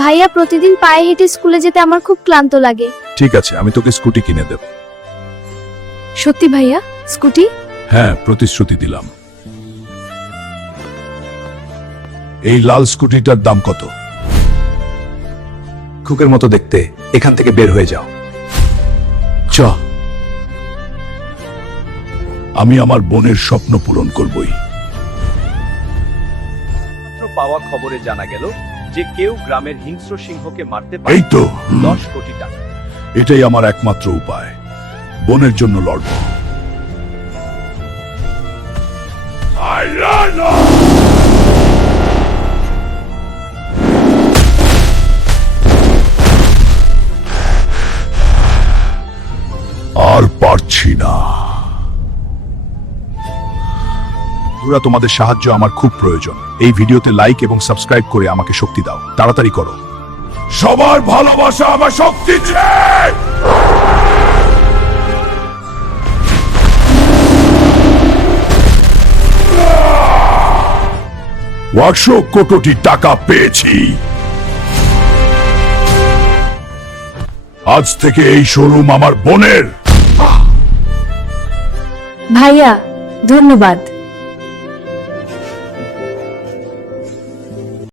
ভাইয়া, প্রতিদিন পায়ে হেঁটে স্কুলে যেতে আমার খুব ক্লান্ত লাগে। ঠিক আছে, আমি তোকে স্কুটি কিনে দেব। সত্যি ভাইয়া? স্কুটি? হ্যাঁ, প্রতিশ্রুতি দিলাম। এই লাল স্কুটিটার দাম কত? খুকের মতো দেখতে, এখান থেকে বের হয়ে যাও। চ, আমি আমার বোনের স্বপ্ন পূরণ করবই। পাওয়া খবরে জানা গেল যে কেউ গ্রামের হিংস্র সিংহকে মারতে এই পারে তো 10 কোটি টাকা। এটাই আমার একমাত্র উপায়, বোনের জন্য লড়ব। আর পারছি না। বন্ধুরা, তোমাদের সাহায্য আমার খুব প্রয়োজন। এই ভিডিওতে লাইক এবং সাবস্ক্রাইব করে আমাকে শক্তি দাও। তাড়াতাড়ি করো। সবার ভালোবাসা আমার শক্তি চাই। 100 কোটি টাকা পেয়েছি। আজ থেকে এই শোরুম আমার বোনের। ভাইয়া, ধন্যবাদ।